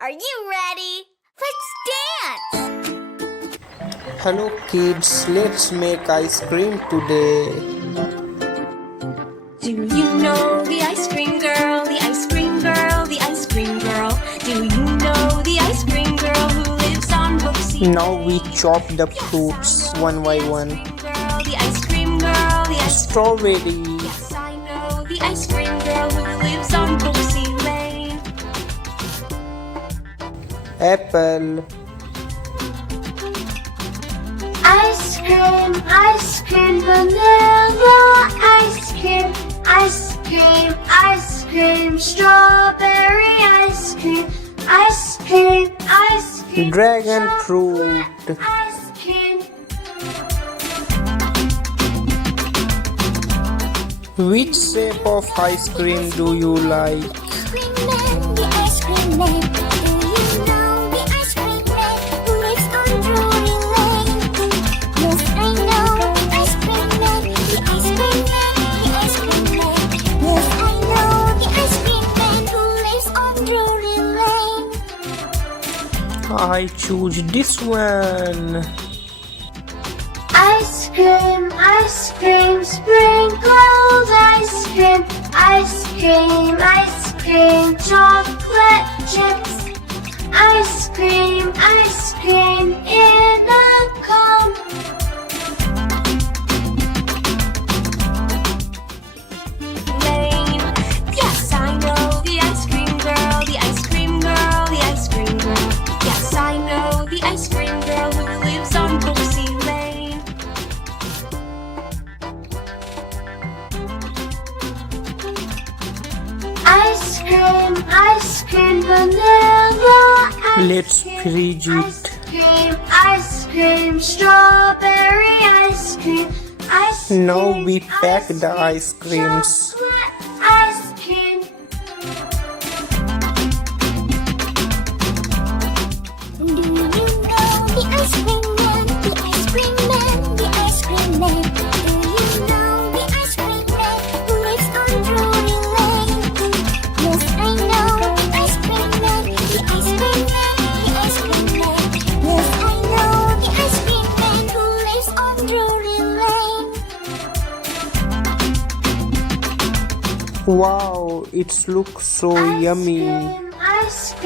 Are you ready? Let's dance! Hello kids, let's make ice cream today. Do you know the ice cream girl, the ice cream girl, the ice cream girl? Do you know the ice cream girl who lives on Booksy? Now we chop the fruits one by one. The ice cream girl, the ice Strawberry, Yes, I know the ice cream girl who lives on Booksy Lane. apple, Ice cream, vanilla, ice cream, strawberry, ice cream, dragon fruit, ice cream. which shape of ice cream do you like? The ice cream man, do you know the ice cream man who lives on Drury Lane? Yes, I know the ice cream man, the ice cream man, the ice cream man. Yes, I know the ice cream man who lives on Drury Lane. I choose this one. Ice cream, sprinkled ice cream, chocolate chips. Ice cream in a cone. Lane. Yes, I know the ice cream girl, the ice cream girl, the ice cream girl. Yes, I know the ice cream girl who lives on Booksy Lane. Ice cream, vanilla, Let's freeze it. ice cream, strawberry, ice cream, Now we pack the ice creams. chocolate ice cream. Do you know the ice cream man, the ice cream man, the ice cream man? Do you know the ice cream man who lives on Drury Lane? Yes, I know the ice cream man, the ice cream man, the ice cream man. Yes, I know the ice cream man who lives on Drury Lane. Wow, it looks so yummy. Ice cream.